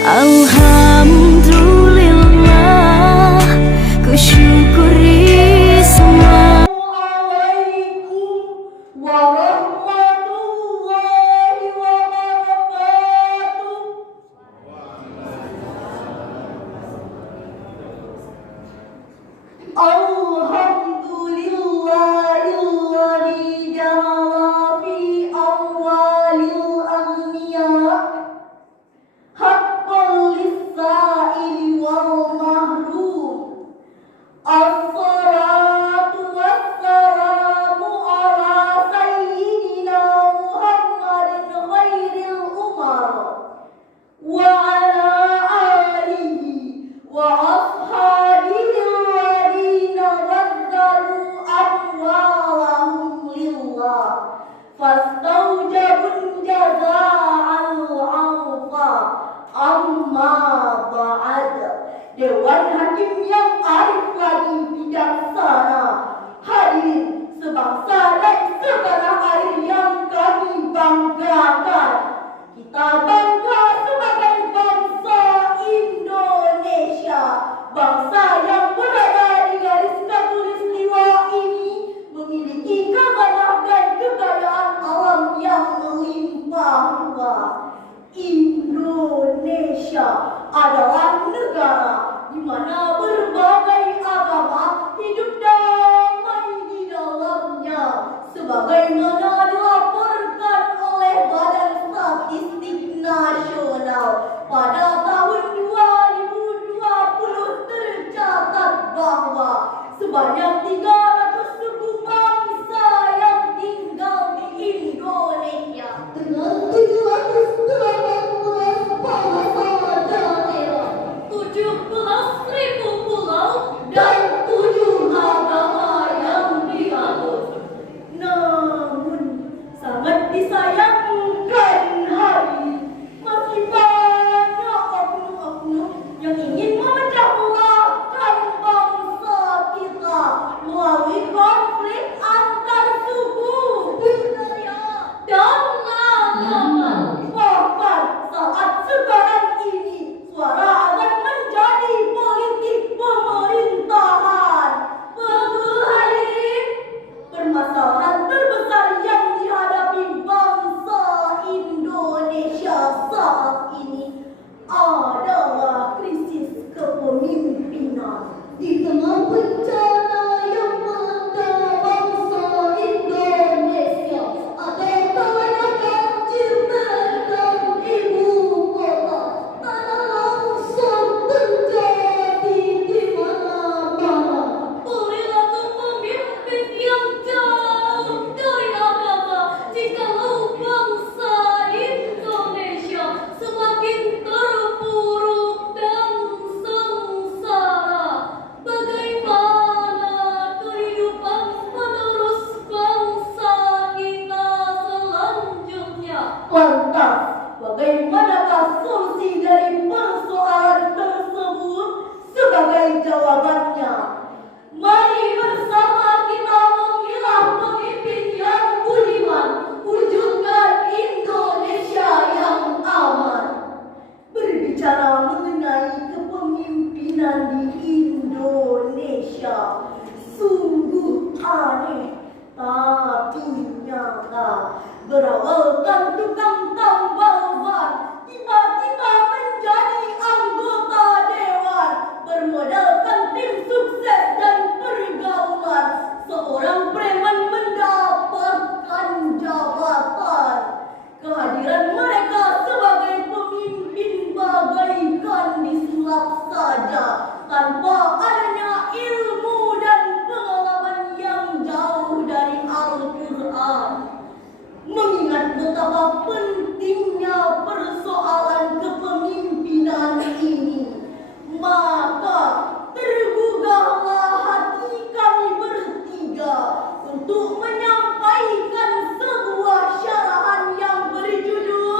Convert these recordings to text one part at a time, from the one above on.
Alhamdulillah, ku syukuri semua. Assalamualaikum warahmatullahi wabarakatuh. Alhamdulillahilladzi ja'ala fi awwalil anbiya' haqqan lis-sa'ili wal mahrum. Assalatu wassalamu ala sayyidina Muhammadin khairil umar wa ala alihi wa ashabihi alladhina baddalu amwalahum lillah fastawjabun jaza'al 'awfa. Amma ba'd. Dewan Hakim yang arif lagi bijaksana, hadirin sebangsa dan setanah air yang kami banggakan. Kita bangga sebagai bangsa Indonesia, bangsa yang berada di garis khatulistiwa ini memiliki kekayaan dan kekayaan alam yang melimpah ruah. Indonesia adalah negara di mana berbagai agama hidup damai di dalamnya, sebagaimana dilaporkan oleh Badan Statistik Nasional pada tahun 2020 tercatat bahwa sebanyak 300 suku bangsa yang tinggal di Indonesia dengan 718 bahasa daerah, 17.000 pulau dan 7 agama yang dianut. Namun sangat disayangkan hari masih banyak oknum-oknum yang ingin memecah belahkan bangsa kita melalui konflik antar suku, budaya, dan agama. Bahkan saat sekarang ini suara azan menjadi politik pemerintahan. Hadirin, permasalahan terbesar yang dihadapi bangsa Indonesia saat ini adalah krisis kepemimpinan. Di tengah bencana yang melanda bangsa Indonesia, ada kebanyakan ciptaan ibu kota, tanah longsor terjadi di mana-mana. Perilaku pemimpin yang jauh dari agama, jikalau bangsa Indonesia semakin terpuruk dan sengsara. Bagaimana kehidupan penerus bangsa kita selanjutnya? Lantas, bagaimanakah solusi dari persoalan tersebut? Sebagai jawabannya, mari bersama kita memilah pemimpin yang budiman, wujudkan Indonesia yang aman. Berbicara mengenai kepemimpinan di Indonesia sungguh aneh tapi nyata. Berawalkan tukang tambal ban, tiba-tiba menjadi anggota dewan. Bermodalkan tim sukses dan pergaulan, seorang preman mendapatkan jabatan. Kehadiran mereka sebagai pemimpin bagaikan disulap saja, tanpa adanya ilmu dan pengalaman yang jauh dari Al-Quran. Mengingat betapa pentingnya persoalan kepemimpinan ini, maka tergugahlah hati kami bertiga untuk menyampaikan sebuah syarahan yang berjudul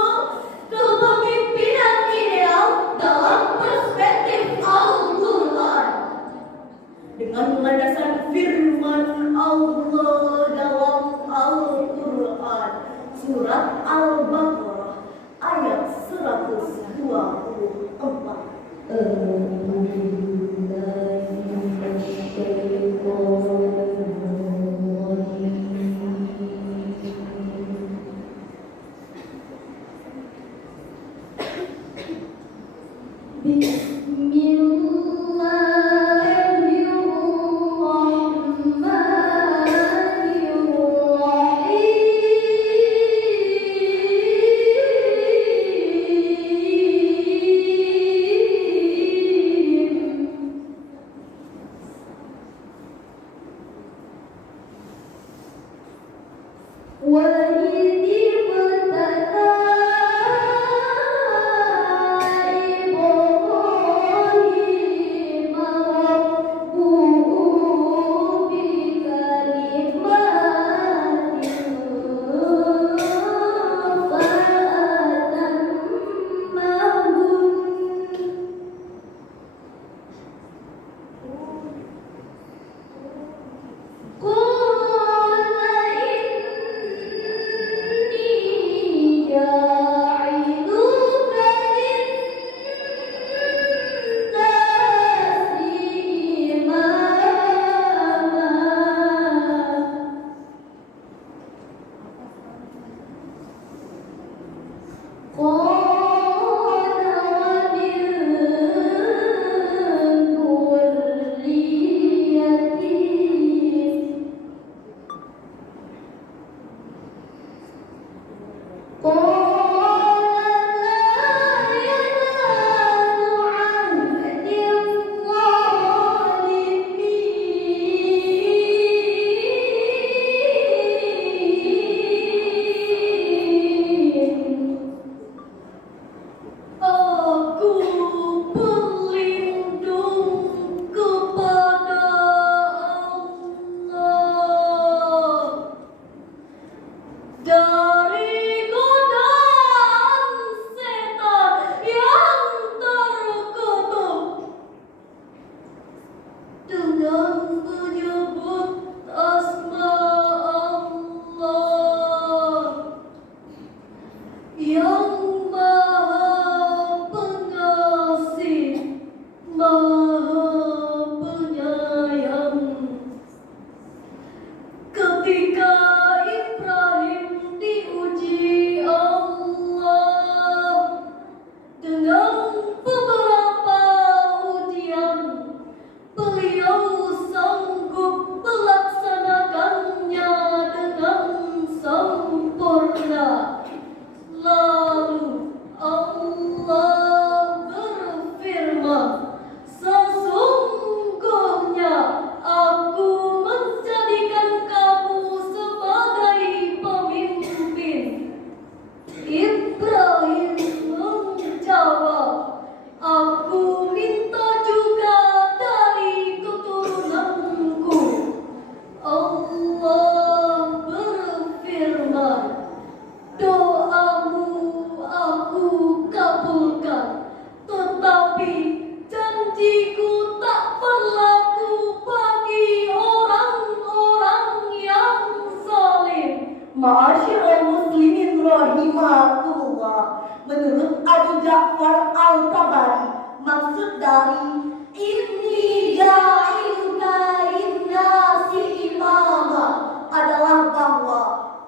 Ma'asyiral muslimin rahimakumullah. Menurut Abu Ja'far Al-Tabari, maksud dari inni ja'iluka linnasi imama adalah bahwa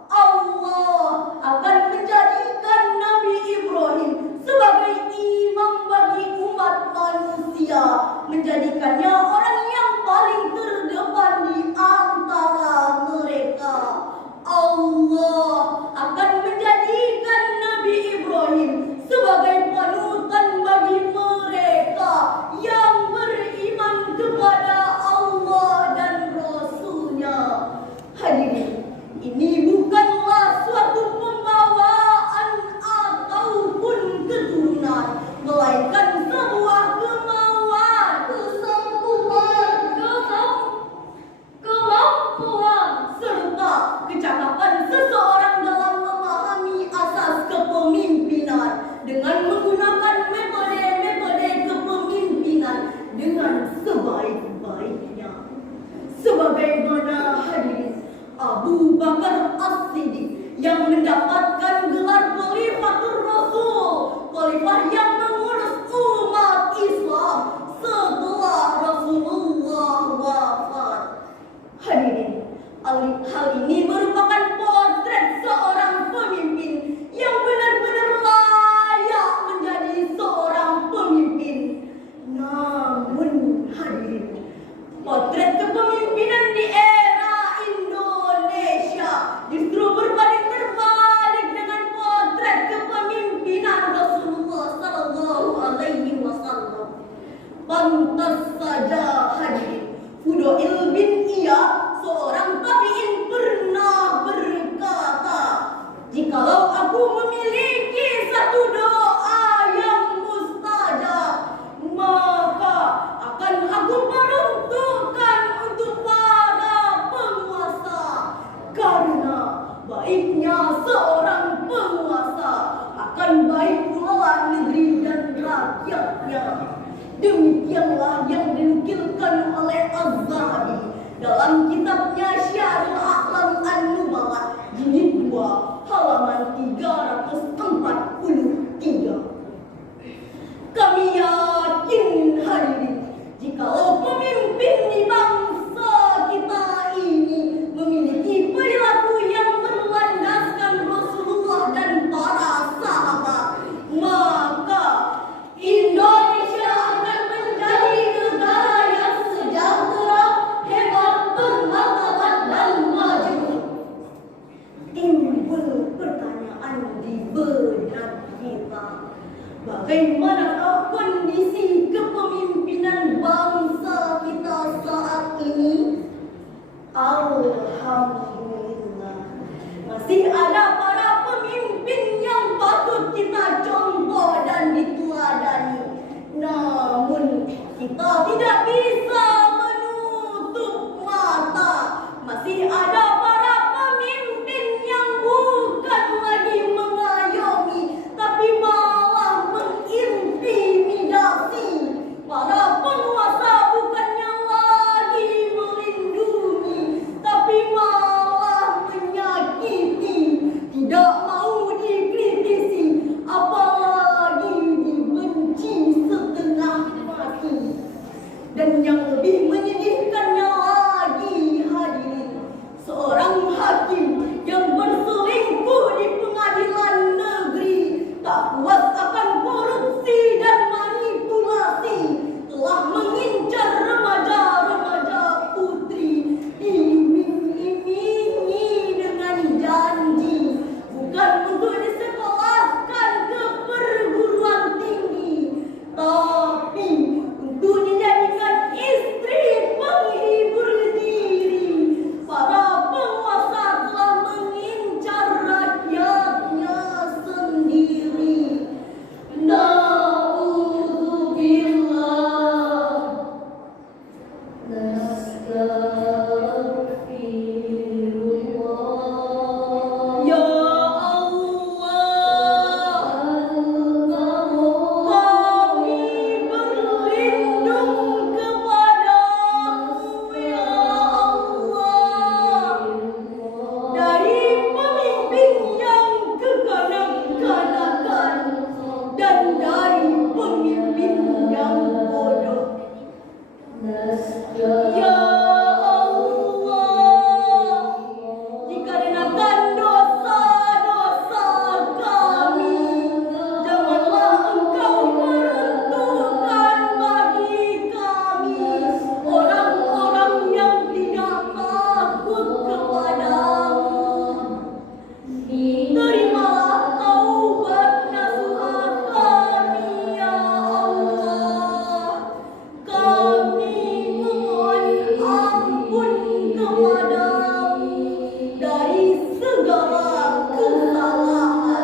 Allah akan menjadikan Nabi Ibrahim sebagai imam bagi umat manusia, menjadikannya orang yang paling terdepan di antara mereka. Allah akan menjadikan Nabi Ibrahim sebagai panutan bagi mereka yang beriman kepada Allah dan Rasul-Nya. Hadirin, ini Pantas saja hadirin, Fudail bin Iyad, seorang tabi'in pernah berkata, jikalau aku memiliki satu doa yang mustajab, maka akan aku peruntukkan untuk para penguasa. Karena baiknya seorang penguasa akan baik pula negeri dan rakyatnya. Demikianlah yang dinukilkan oleh Az-Zahabi dalam kitabnya Syiarul A'lam An-Nubala jilid 2 halaman 343. Kami yakin hadirin, jikalau pemimpin di bangsa kita ini memiliki perilaku yang berlandaskan Rasulullah dan para sahabat, maka Indonesia akan menjadi negara yang sejahtera, hebat, bermartabat dan maju. Timbul pertanyaan di benak kita, bagaimanakah kondisi kepemimpinan bangsa kita saat ini? Alhamdulillah, masih ada para pemimpin yang patut kita contoh dan diteladani. Namun kita tidak bisa menutup mata, masih ada para pemimpin yang bukan lagi mengayomi, tapi malah mengintimidasi. Para penguasa bukannya lagi melindungi, tapi malah menyakiti, tidak mau dikritisi, apalagi dibenci setengah mati. Dan yang lebih menyedihkannya lagi hadirin, seorang hakim yang berselingkuh di pengadilan negeri, tak puas akan korupsi dan manipulasi, telah mengincar remaja-remaja putri, diiming-imingi dengan janji bukan untuk disekolahkan ke perguruan tinggi, tapi untuk dijadikan istri penghibur diri. Para penguasa telah mengincar rakyatnya sendiri. Na'udzubillah. Nastaghfirullah. Ya Allah, kami berlindung kepadamu ya Allah, dari pemimpin yang kekanak-kanakan dan dari pemimpin yang bodoh. Ya Allah, dikarenakan dosa-dosa kami, janganlah Engkau peruntukkan bagi kami orang-orang yang tidak takut kepadamu. Terimalah taubat nasuha kami ya Allah. Kami memohon ampun kepadamu dari segala kesalahan.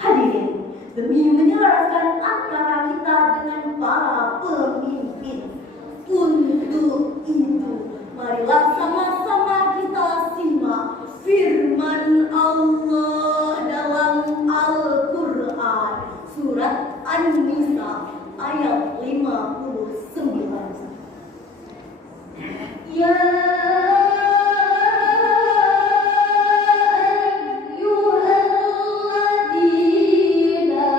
Hadirin, demi menyelaraskan antara kita dengan para pemimpin, untuk itu marilah sama-sama kita simak firman Allah dalam Al-Quran surat An-Nisa ayat 59. Ya ayyuhalladzina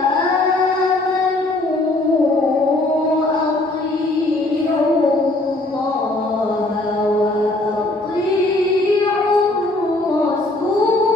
amanu athi'ullaha wa athi'ur rasul.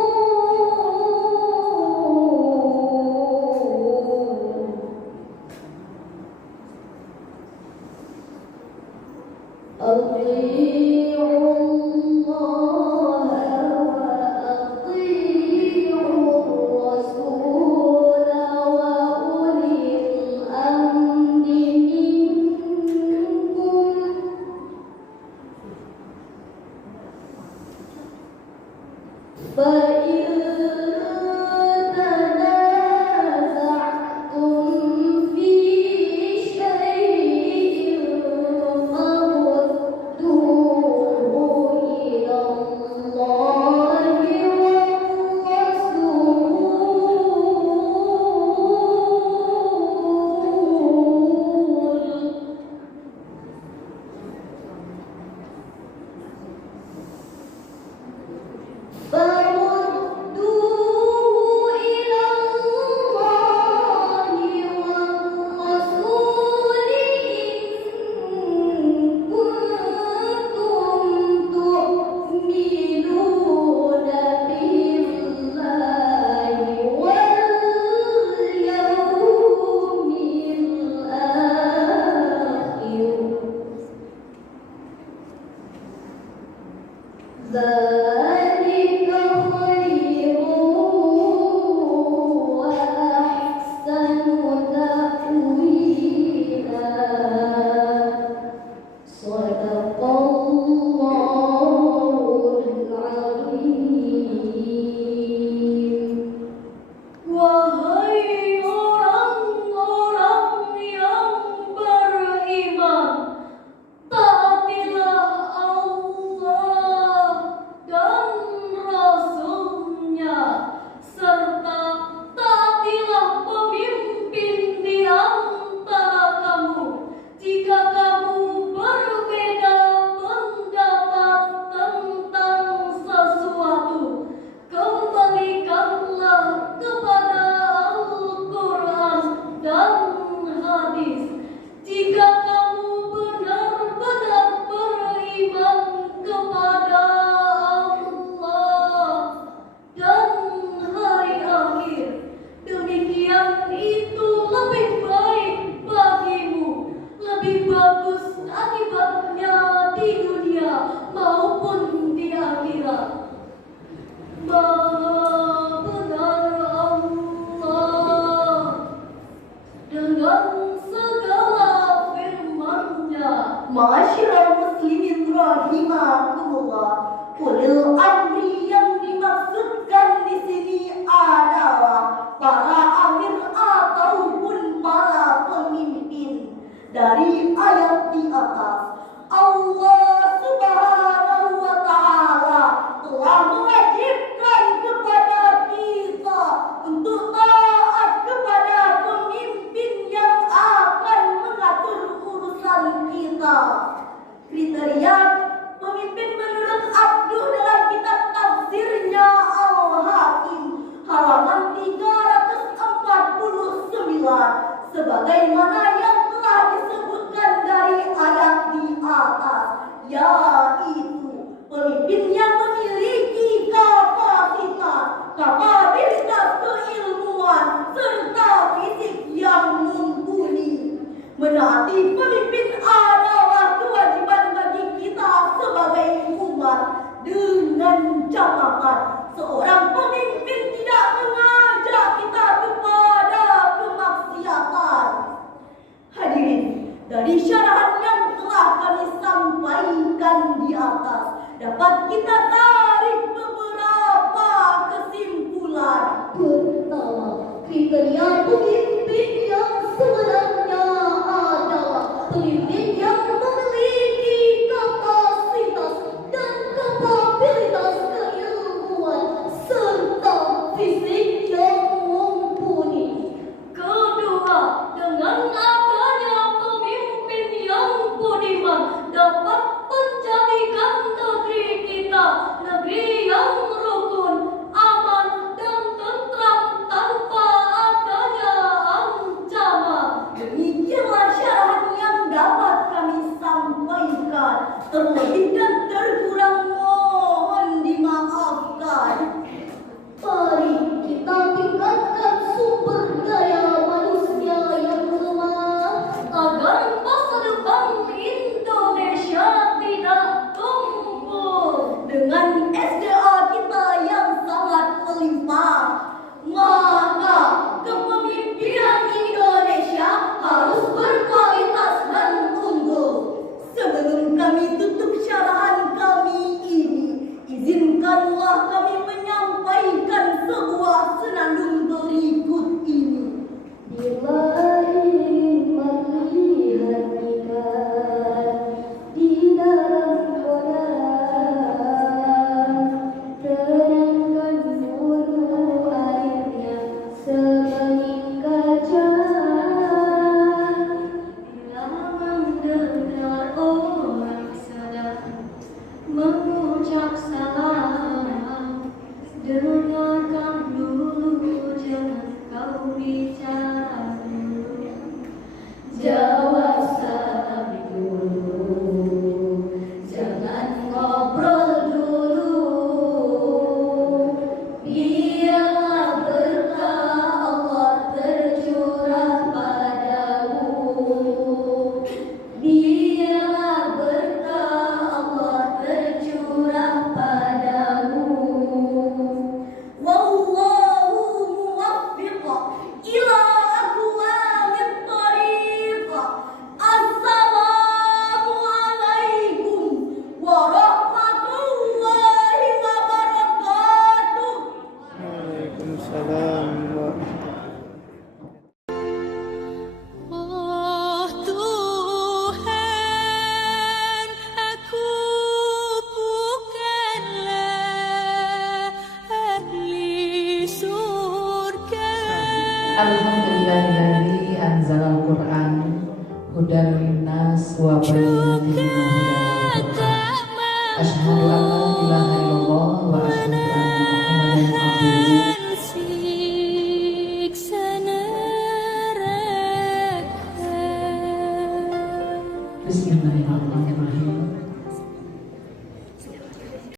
Wahai orang-orang yang beriman, taatilah Allah dan Rasul-Nya, serta taatilah pemimpin di antara kamu. Jika kamu berbeda pendapat tentang sesuatu, kembalikanlah kepada Al-Quran dan hadis. Jika kamu benar-benar beriman kepada Allah dan hari akhir, demikian itu lebih baik bagimu, lebih bagus akibatnya di dunia maupun di akhirat. Maha benar Allah dengan segala firman-Nya. Ma'asyiral muslimin rahimakumullah, ulil amri yang dimaksudkan di sini adalah para amir ataupun para pemimpin. Dari ayat di atas, Allah Subhanahu wa Ta'ala telah mewajibkan kepada kita untuk taat kepada pemimpin yang akan mengatur urusan kita. Kriteria pemimpin menurut Abduh dalam kitab tafsirnya Al-Hakim halaman 349 sebagaimana yang telah disebutkan dari ayat di atas, yaitu pemimpin yang memiliki kapasitas keilmuan serta fisik yang mumpuni. Menaati pemimpin adalah kewajiban bagi kita sebagai umat, dengan catatan seorang pemimpin tidak mengajak kita kepada kemaksiatan. Hadirin, dari syarahan yang telah kami sampaikan di atas, dapat kita tarik beberapa kesimpulan. Pertama, kriteria pemimpin yang sebenarnya adalah pemimpin yang memiliki kapasitas dan kapabilitas keilmuan serta fisik yang mumpuni. Kedua, dengan adanya pemimpin yang budiman dapat menjadikan negeri kita negeri yang rukun, aman dan tentram tanpa adanya ancaman. Demikianlah syarahan yang dapat kami sampaikan. Terlebih dan terkurang mohon dimaafkan. Mari kita tingkatkan sumber daya manusia yang lemah agar masa depan Indonesia tidak tumbuh. Dengan SDA kita yang sangat melimpah, maka kepemimpinan Indonesia harus berkualitas dan unggul. Sebelum kami tutup syarahan kami ini, izinkanlah kami menyampaikan sebuah senandung berikut ini. Bila ingin melihat ikan di dalam kolam, tenangkan dulu airnya sebaik kaca. Bila mendengar orang sedang mengucap salam, dengarkan dulu, jangan kau bicara dulu. Jawab salam dulu, jangan ngobrol dulu. Biarlah berkah Allah tercurah padamu. Biarlah berkah Allah tercurah padamu. Wallahu muwaffiq ila aqwamit thariq. Assalamualaikum warahmatullahi wabarakatuh. Waalaikumsalam warahmatullahi wabarakatuh. Alhamdulillahilladzi anzalal Qur'an hudan linnas wa bayyinatin minal huda wal furqan. Asyhadu an la ilaha illallah wa